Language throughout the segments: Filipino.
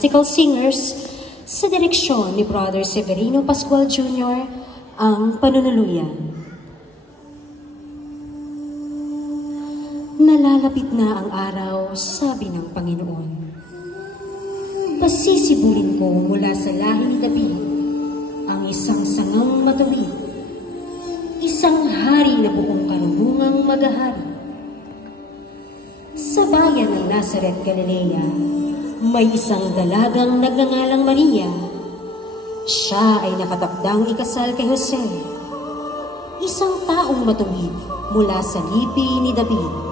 Fantastical Singers sa direksyon ni Brother Severino Pascual Jr. ang panunuluyan. Nalalapit na ang araw, sabi ng Panginoon. Pasisibulin ko mula sa lahi ni David ang isang sangang matuwid, isang hari na buong karunungang maghahari. Sa bayan ng Nazaret, Galilea, may isang dalagang nagngangalang Maria. Siya ay nakatakdang ikasal kay Jose, isang taong matuwid mula sa lipi ni David.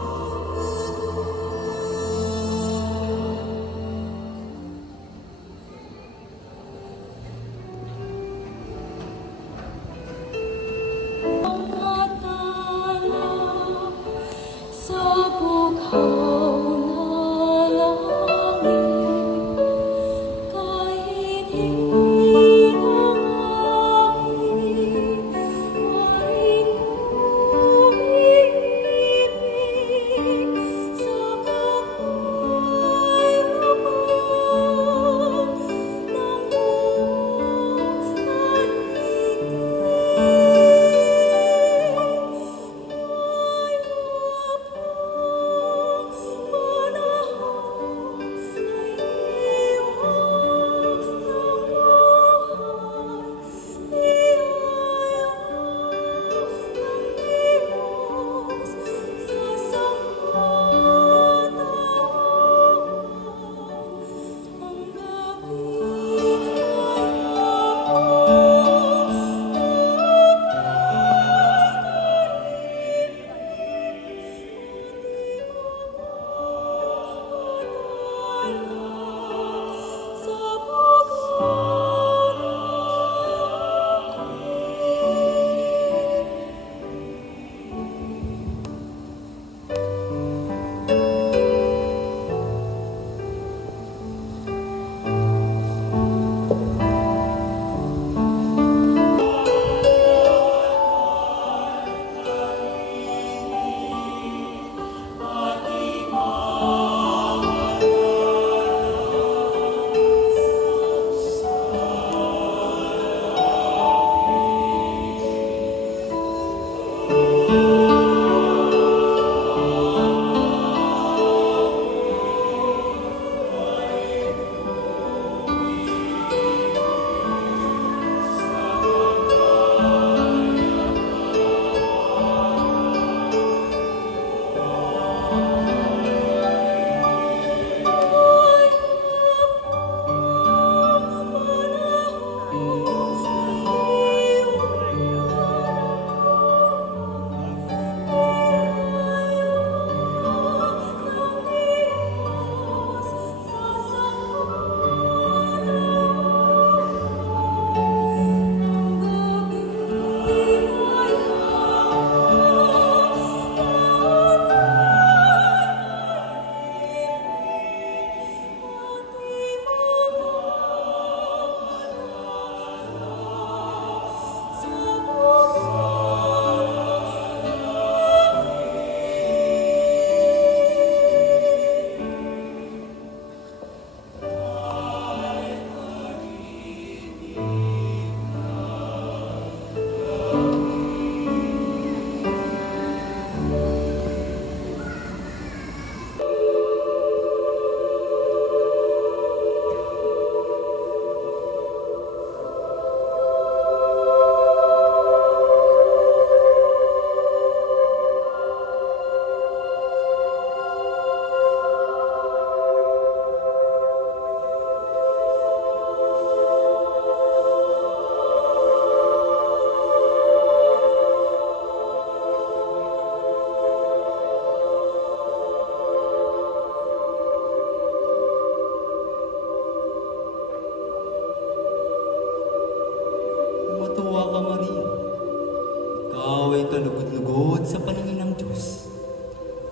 sa paningin ng Diyos.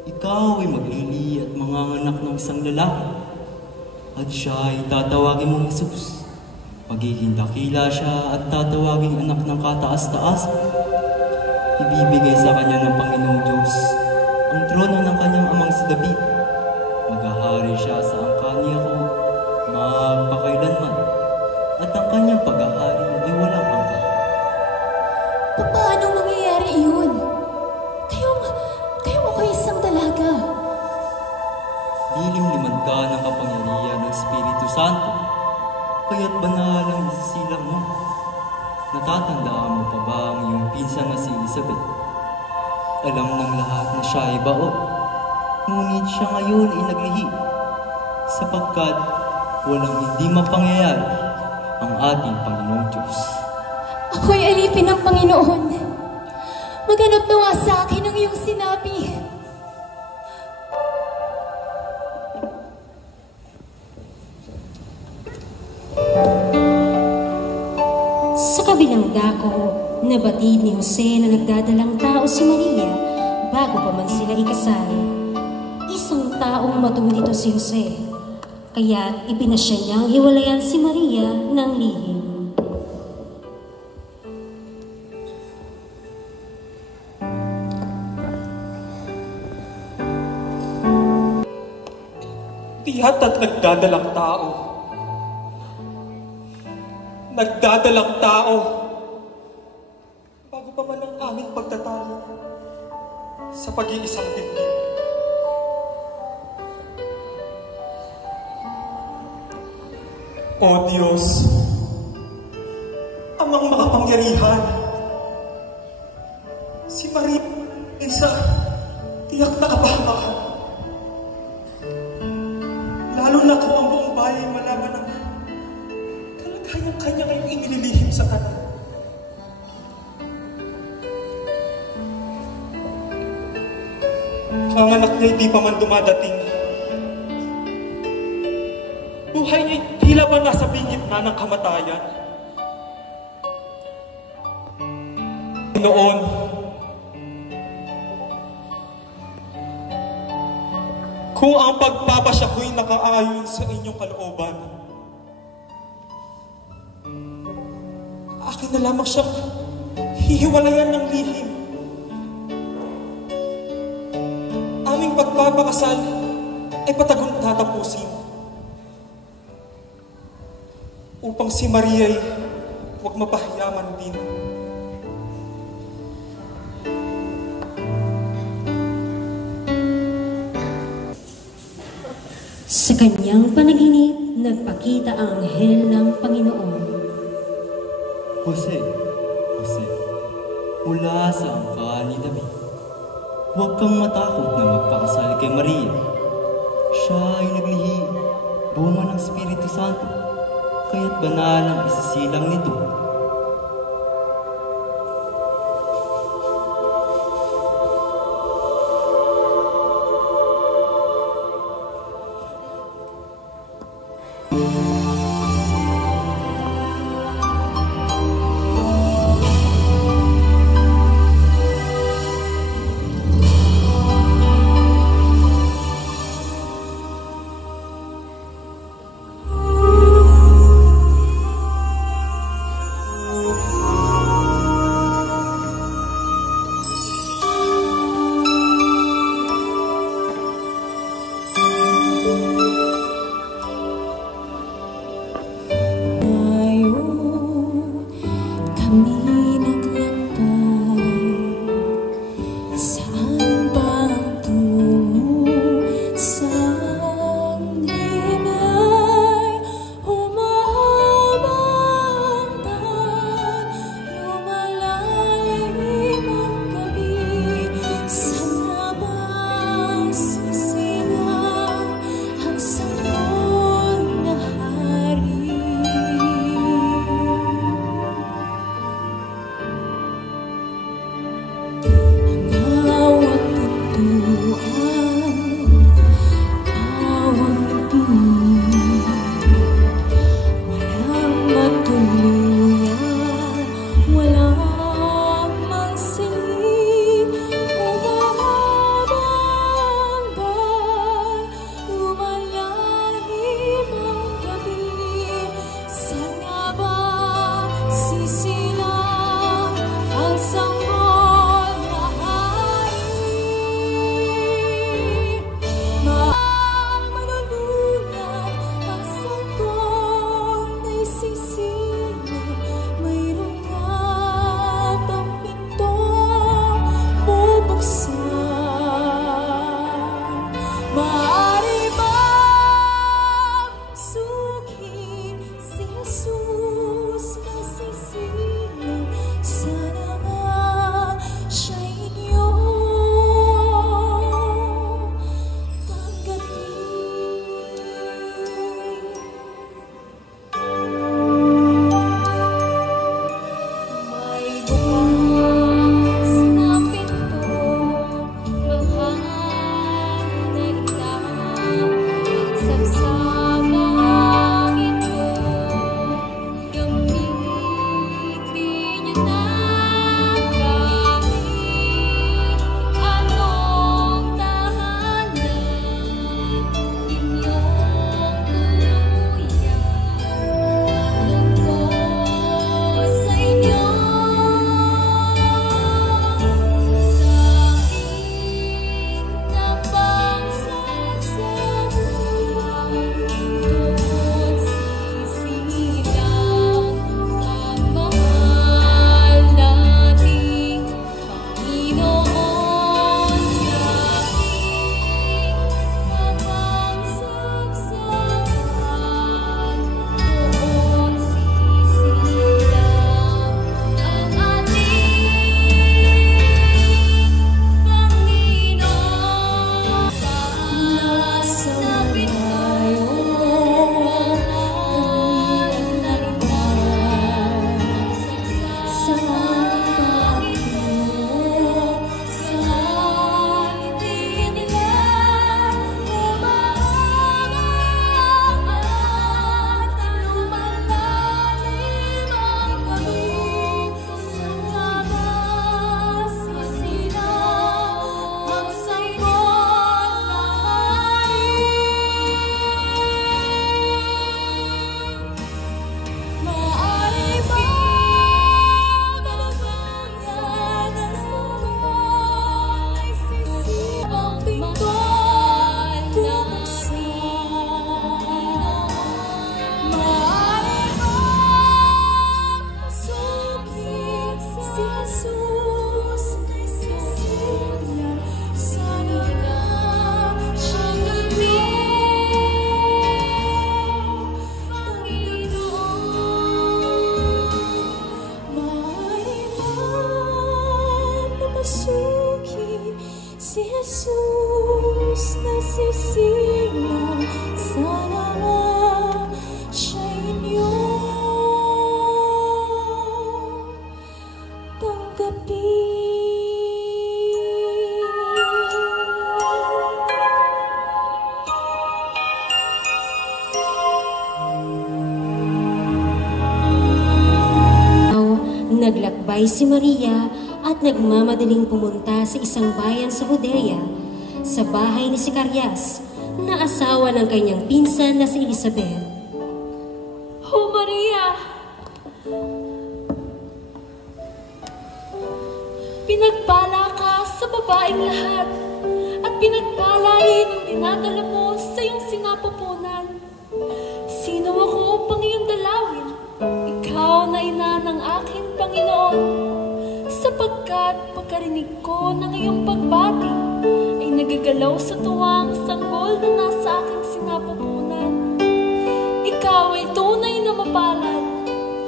Ikaw ay maglili at manganganak ng isang lalaki, at siya ay tatawagin mong Jesus. Magiging dakila siya at tatawaging anak ng kataas-taas. Ibibigay sa kanya ng Panginoong Diyos ang trono ng kanyang amang si David. Maghahari siya sa angkan niya ko magpakailanman at ang kanyang paghahari ay walang hanggan. Paano mangyayari iyon? Kayong ako'y isang dalaga. Lilimliman ka ng kapangyarihan ng Espiritu Santo, kaya't banal ang isisilang mo. Natatandaan mo pa ba ang iyong pinsan na si Elizabeth? Alam ng lahat na siya ay bao, ngunit siya ngayon ay naglihi, sapagkat walang hindi mapangyayari ang ating Panginoong Diyos. Ako'y alipin ng Panginoon. Maganap nawa sa akin ang iyong sinabi. Sa kabilang dako, nabatid ni Jose na nagdadalang tao si Maria bago pa man sila ikasal. Isang taong matuwid ito si Jose, kaya't ipinasya niyang hiwalayan si Maria ng lihim. Tiya't at nagdadalang tao. Nagdadalang tao. Bago pa man ang aming pagtatalo sa pag-iisang dibdib. O Diyos, Amang makapangyarihan, si Maria ay sa tiyak na kapahamakan. Lalo na kung ang buong bayan malaman ng kalagayang kanya ngayong inililihim sa kanya. Ang anak niya hindi pa man dumadating. Buhay niya tila ba nasa bingit na ng kamatayan. Noon, kung ang pagpapasya ko'y nakaayon sa inyong kalooban, akin na lamang siyang hihiwalayan ng lihim. Aming pagpapakasal ay patagon tatapusin upang si Maria ay huwag mapahiyaman din. Sa kanyang panaginip, nagpakita ang anghel ng Panginoon. Jose, mula sa angka ni David, huwag kang matakot na magpakasal kay Maria. Siya ay naglihi, bunga ng Espiritu Santo, kaya't banal ang isisilang nito. Naglakbay si Maria at nagmamadaling pumunta sa isang bayan sa Judea, sa bahay ni Zacarias, na asawa ng kanyang pinsan na si Elizabeth. Oh Maria! Pinagpala ka sa babaeng lahat, at pinagpala rin ang dinadala mo sa iyong sinapupunan. Sino ako upang iyong dalawin? Ikaw na ina ng aking Panginoon, sapagkat pagkarinig ko ng iyong pagbati, ay nagagalaw sa tuwang sanggol na nasa aking sinapupunan. Ikaw ay tunay na mapalad,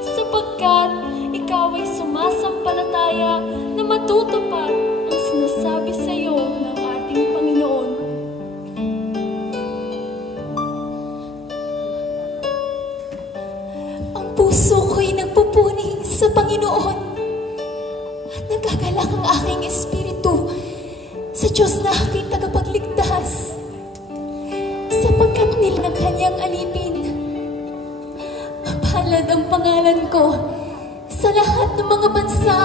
sapagkat ikaw ay sumasampalataya na matutupad ang sinasabi sa iyo ng ating Panginoon. Ang puso ko'y nagpupuni sa Panginoon at nagagalak ang aking espiritu sa Diyos na aking tagapagligtas, sapagkat nil ng kanyang alipin. Mapalad ang pangalan ko sa lahat ng mga bansa.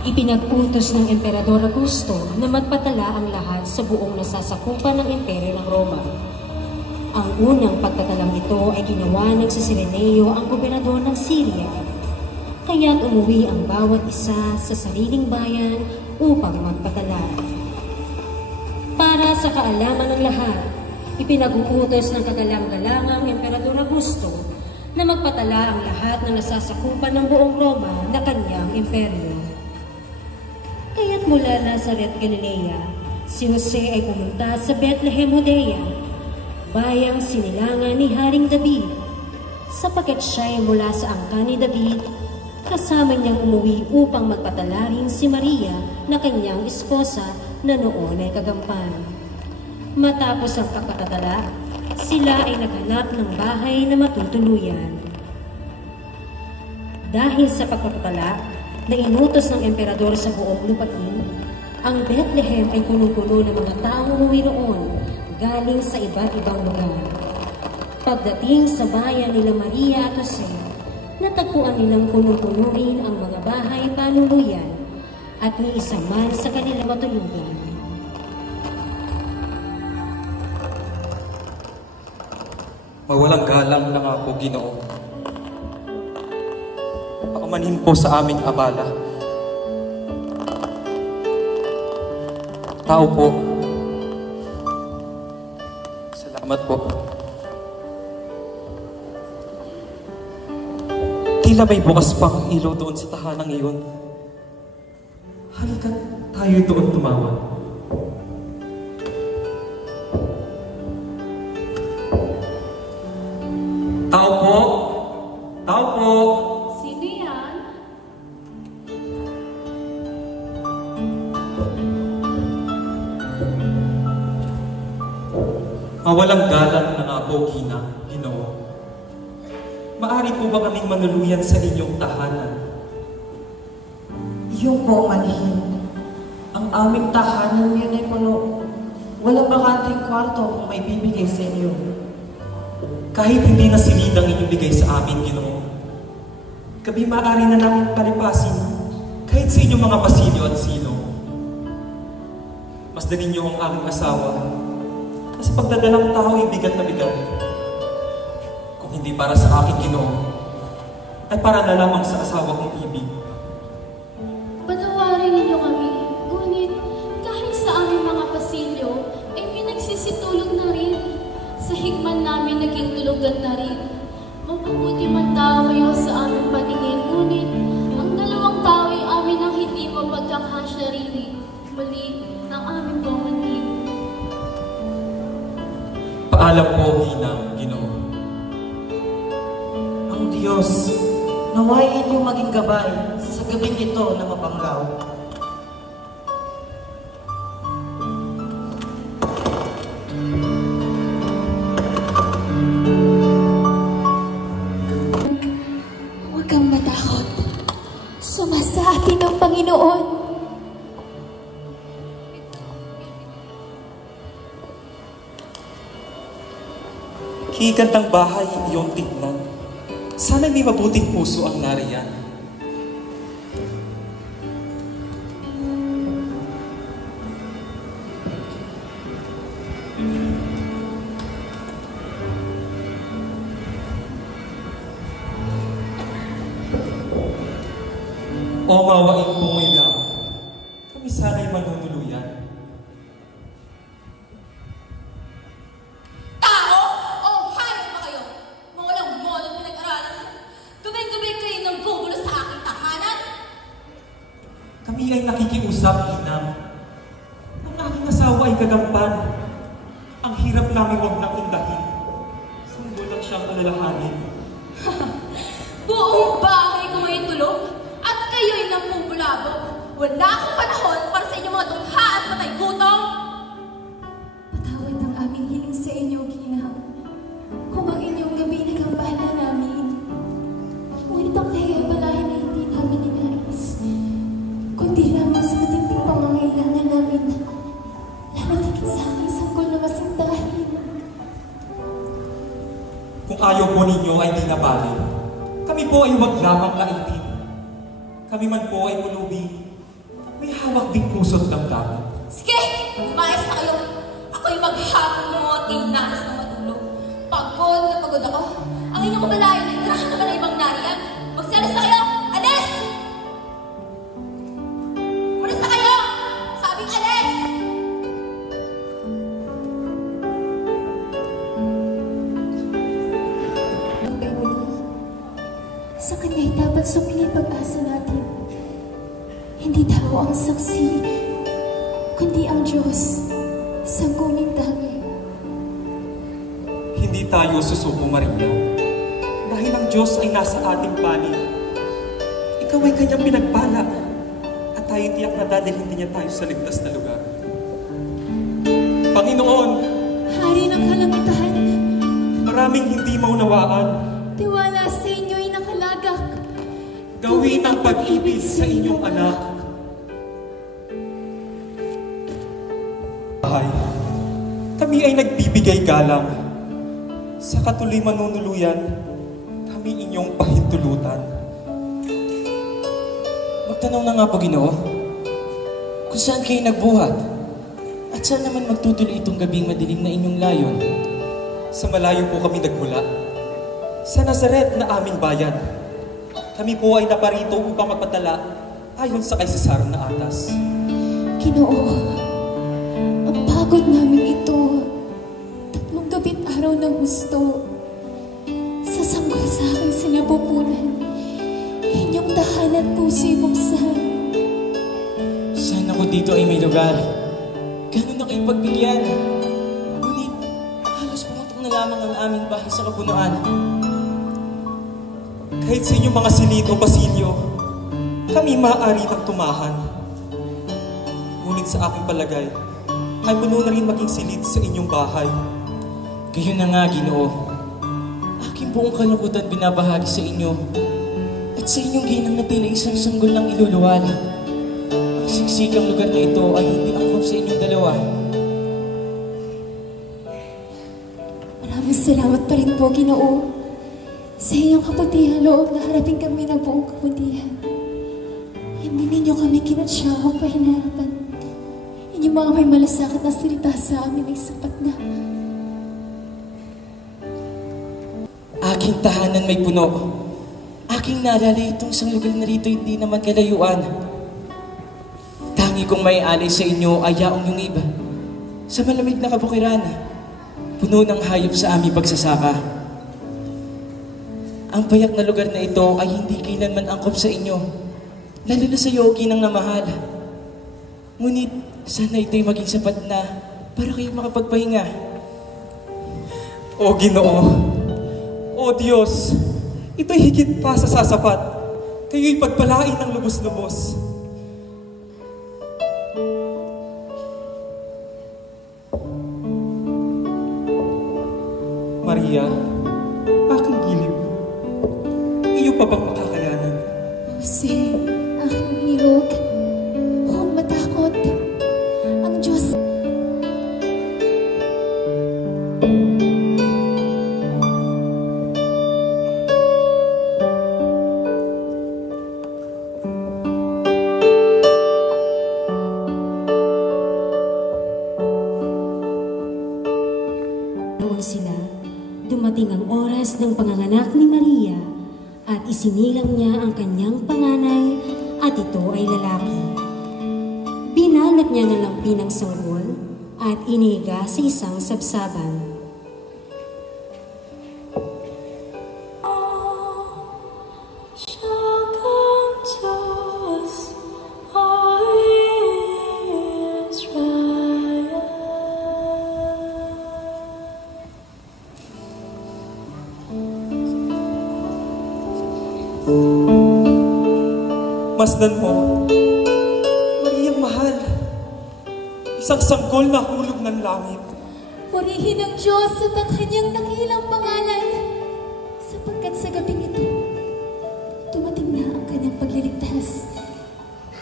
Ipinag-utos ng Emperador Augusto na magpatala ang lahat sa buong nasasakupan ng Imperyo ng Roma. Ang unang pagtatalang ito ay ginawa ng si Cirenio, ang gobernador ng Syria. Kaya't umuwi ang bawat isa sa sariling bayan upang magpatala. Para sa kaalaman ng lahat, ipinag-uutos ng kagalang-galangang Emperador Augusto na magpatala ang lahat ng nasasakupan ng buong Roma na kanyang imperyo. Kaya't mula Nazaret, Galilea, si Jose ay pumunta sa Bethlehem, Judea, bayang sinilangan ni Haring David, sapagkat siya ay mula sa angkan ni David. Kasama niyang umuwi upang magpatala rin si Maria na kanyang esposa na noon ay kagampan. Matapos ang pagpapatala, sila ay naghanap ng bahay na matutuluyan. Dahil sa pagpapatala na inutos ng emperador sa buong lupain, ang Bethlehem ay punong-puno ng mga taong umuwi roon galing sa iba't ibang lugar. Pagdating sa bayan nila Maria at Jose, natagpuan nilang punong-puno rin ang mga bahay panuluyan at ni isa man sa kanilang matulugan. Mawalang galang na nga po, Ginoo. Paumanhin po sa aming abala. Tao po. Salamat po. Tila may bukas pang ilaw doon sa tahanang iyon. Halika tayo doon tumawag. Tao po! Tao po! Sino yan? Mawalang galang na nga po, Ginoo. Maaari po ba kaming manuluyan sa inyong tahanan? Yung po, manhin. Ang aming tahanan yun ay puno. Walang bakanting kwarto kung may bibigay sa inyo. Kahit hindi na silidang inyong bigay sa amin, Ginoo, kami maaari na namin palipasin kahit sa inyong mga pasilyo at silo. Mas dalhin niyo ang aming asawa na sa pagdadalang tao ay bigat na bigat. Kung hindi para sa akin, Ginoo, ay para na lamang sa asawa kong ibig. Patawarin ninyo kami, ngunit kahit sa aming mga pasilyo ay pinagsisitulog na rin. Sa higman namin naging tulugan na rin. Mabubuti man tao kayo sa aming paningin, ngunit ang dalawang tao ay amin ang hindi mapagkakasya rin. Mali ang aming pamanhin. Paalam po, Ginoo. Ang Diyos, naway inyong maging gabay sa gabing ito na mapanglaw. Huwag kang matakot. Sumasa atin ang Panginoon. Higantang bahay iyong tignan. Sana may mabuting puso ang nariyan. O mawaing pungoy lang, kami sana'y manunuluyan. Tao! O hayop na kayo! Mawalang-molang pinag-aralan mo! Gabay-gabay kayo ng gugulo sa aking tahanan! Kami ay nakikiusap, Inang. Ang aking asawa ay gagampan. Ang hirap namin wag nang indahin. Sundo lang siyang alalahanin. Buong bahay ko ngayon tulog at kayo'y namumulabog. Wala akong panahon para sa inyong mga dukha at matay gutom! Patawad ang aming hiling sa inyo, Ginang. Kung ang inyong gabi nagambala namin. Ngunit ang kahiyabalahin na hindi namin inais. Kundi lamang sa matinding pangangailangan namin. Lamang higit sa aming sanggol na masintahin. Kung ayaw po ninyo ay di nabali, kami po ay wag lamang laitin. Kami man po ay ulubi. May hawak ding puso't damdamin. Sige! Umayos na kayo! Ako'y maghapon mo at inaas na matulog. Pagod na pagod ako. Ang inyong kabalayan ay tirahan naman ang ibang nariyan. Magselos na kayo! Ades! dapat sukli pag-asa natin. Hindi tao ang saksi, kundi ang Diyos, sangguling tangi. Hindi tayo susuko, Maria. Dahil ang Diyos ay nasa ating panig. Ikaw ay kanyang pinagpala at tayo tiyak na dadalhin niya tayo sa ligtas na lugar. Panginoon, Hari ng kalangitan, maraming hindi maunawaan. tiwala sa inyo'y nakalagak. Gawin ang pag-ibig sa inyong anak. Kami ay nagbibigay galang. Sa katuloy manunuluyan, kami inyong pahintulutan. Magtanaw na nga po, Ginoo, kung saan kayo nagbuhat at saan naman magtutuloy itong gabing madilim na inyong layon. Sa malayo po kami nagmula, sa Nazaret na aming bayan. Kami po ay naparito upang magpadala ayon sa kay Cesar na atas. Ginoo, ang pagod namin ito. 3 gabi't araw ng gusto. Sa sanggol sa aking sinapupunan, inyong tahanan puso'y buksan. Sana ko dito ay may lugar. Gano'n na kayo pagbigyan. Ngunit, halos pumutok na lamang ang aming bahay sa kabunuan. Kahit sa inyong mga silid o pasilyo, kami maaari ng tumahan. Ngunit sa aking palagay, ay puno na rin maging silid sa inyong bahay. Gayon na nga, Ginoo. Aking buong kalungkutan binabahagi sa inyo. At sa inyong ginang na tila isang sanggol ng iluluwal. Ang siksikang lugar na ito ay hindi angkop sa inyong dalawa. Maraming salamat pa rin po, Ginoo. Sa iyong kabutihan loob na harapin kami ng buong kabutihan. Hindi ninyo kami kinatsa o pahinarapan. Inyong mga may malasakit na salita sa amin ay sapat na. Aking tahanan may puno. Aking naalala itong isang lugar na rito hindi naman kalayuan. Tangi kong may alay sa inyo ay yaong yung iba. Sa malamig na kabukiran, puno ng hayop sa aming pagsasaka. Ang payak na lugar na ito ay hindi kailanman angkop sa inyo, lalo na sa yogi ng namahal. Ngunit sana ito'y maging sapat na para kayo makapagpahinga. O Ginoo, O Diyos, ito'y higit pa sa sasapat. Kayo'y pagpalain ng lubos-lubos. Maria, aking gilid, iyo pa bang makakayanan? Jose, aking hirog. Huwag matakot. Ang Diyos. Noon sila, dumating ang oras ng panganganak ni Maria at isinilang niya ang kanyang panganay at ito ay lalaki. Binalot niya ng lampi ng sanggol at iniga sa isang sabsaban. Masdan mo, Mariang mahal, isang sanggol na hulog ng langit. Purihin ang Diyos at ang kanyang dakilang pangalan. Sapagkat sa gabing ito, dumating na ang kanyang pagliligtas.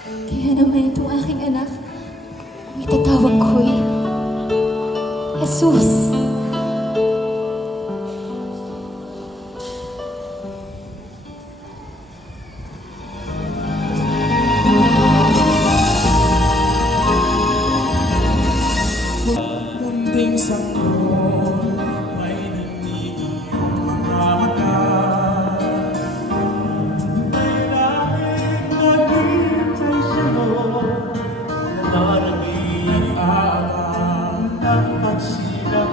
Kaya naman itong aking anak, ang itatawag ko'y Jesus. Munting sanggol, may nininig iyong mga mata. Langit naghintay sa'yo, maraming araw ng pagsilap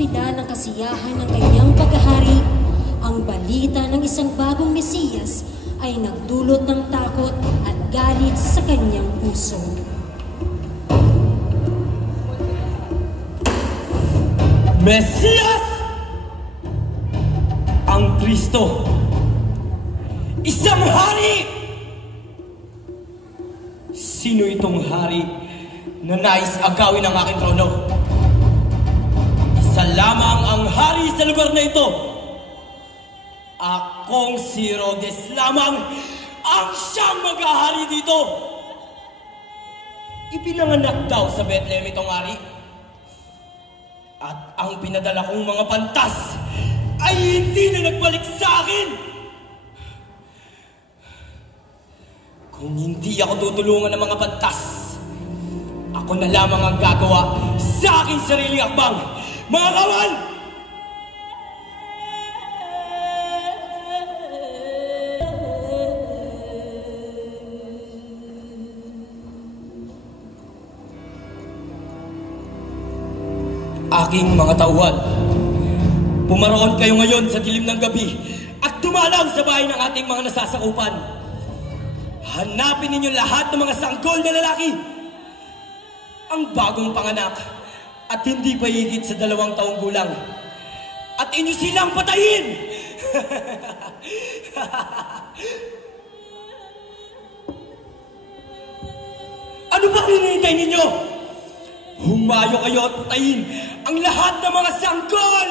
kabila ng kasiyahan ng kanyang paghahari, ang balita ng isang bagong Mesiyas ay nagdulot ng takot at galit sa kanyang puso. Mesiyas! Ang Kristo! Isang hari! Sino itong hari na nais agawin ang aking trono? Isa lamang ang hari sa lugar na ito. Akong si Herodes lamang ang siyang mag-ahari dito. Ipinanganak daw sa Bethlehem itong hari. At ang pinadala kong mga pantas ay hindi na nagbalik sa akin. Kung hindi ako tutulungan ng mga pantas, ako na lamang ang gagawa sa aking sariling akbang. Mga kawan! Aking mga tauhan, pumaroon kayo ngayon sa dilim ng gabi at dumalang sa bahay ng ating mga nasasakupan. Hanapin ninyo lahat ng mga sanggol na lalaki, ang bagong panganak at hindi pa higit sa 2 taong gulang, at inyo silang patayin! Ano ba hinihintay ninyo? Humayo kayo at patayin ang lahat ng mga sanggol!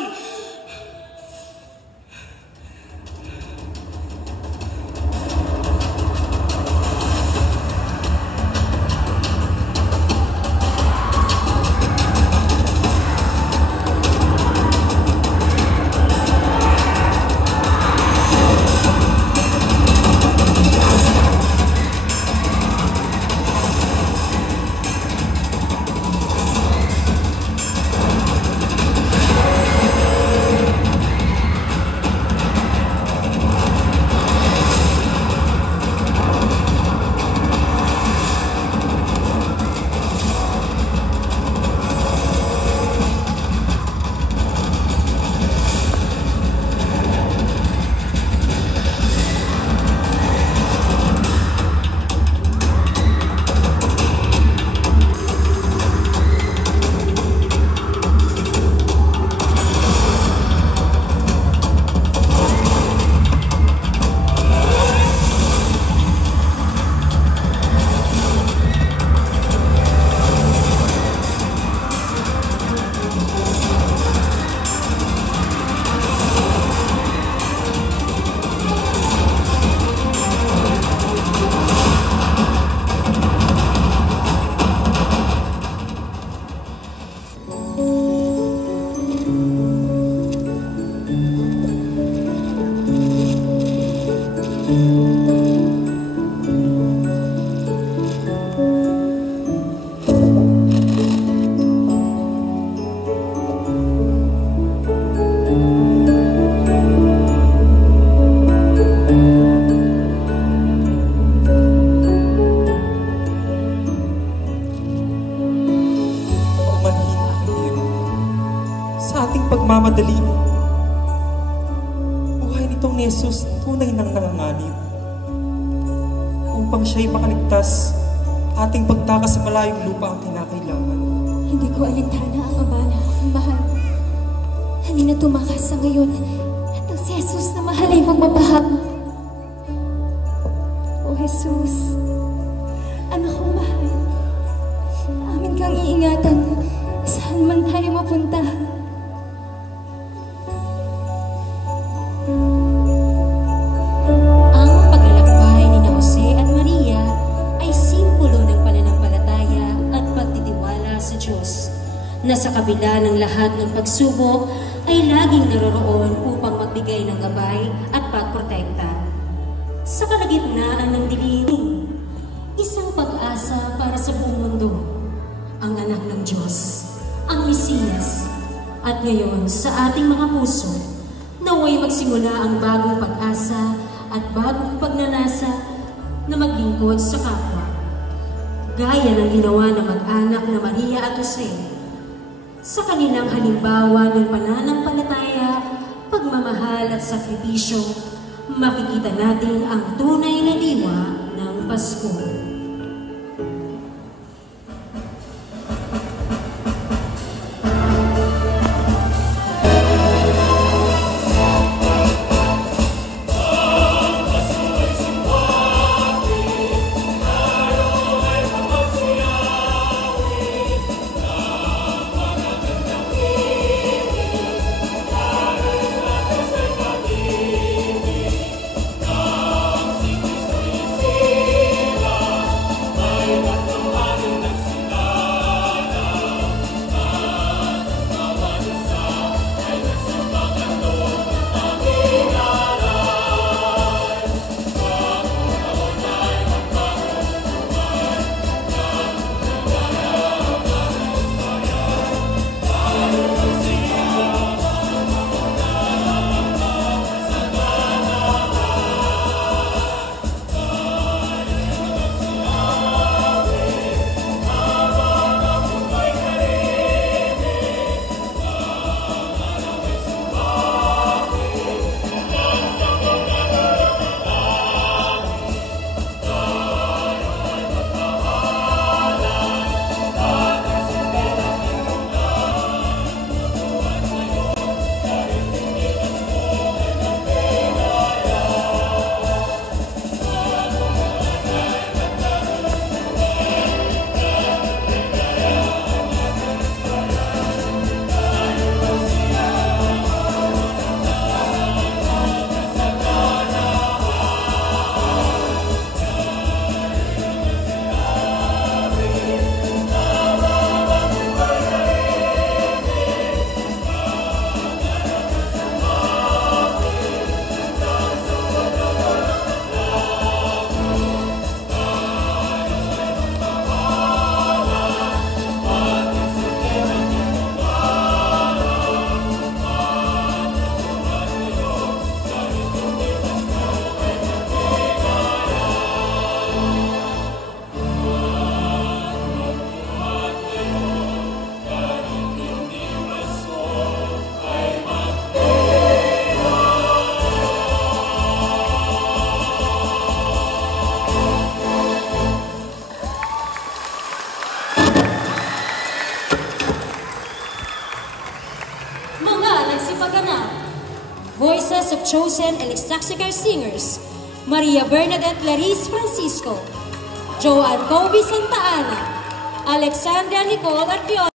Pagmamadali. Buhay nitong ni Jesus tunay nang nanganganib upang siya'y makaligtas, ating pagtakas sa malayong lupa ang kinakailangan. Hindi ko alintana ang Ama na aking mahal. Halina tumakas sa ngayon at ang si Jesus na mahal ay magmapahama. O Jesus, anak kong mahal, amin kang iingatan saan man tayo mapunta. Na sa kabila ng lahat ng pagsubok ay laging naroroon upang magbigay ng gabay at pagprotekta. Sa kalagitnaan ng dilim, isang pag-asa para sa buong mundo, ang anak ng Diyos, ang Mesiyas. At ngayon sa ating mga puso, naway magsimula ang bagong pag-asa at bagong pagnanasa na maglingkod sa kapwa. Gaya ng ginawa ng mag-anak na Maria at Jose, Sa kanilang halimbawa ng pananampalataya, pagmamahal at sakripisyo, makikita natin ang tunay na diwa ng Pasko. Voices of chosen and extaxical singers, Maria Bernadette Clarice Francisco, Joanne Kobe Santa Ana, Alexandra Nicole Arpion,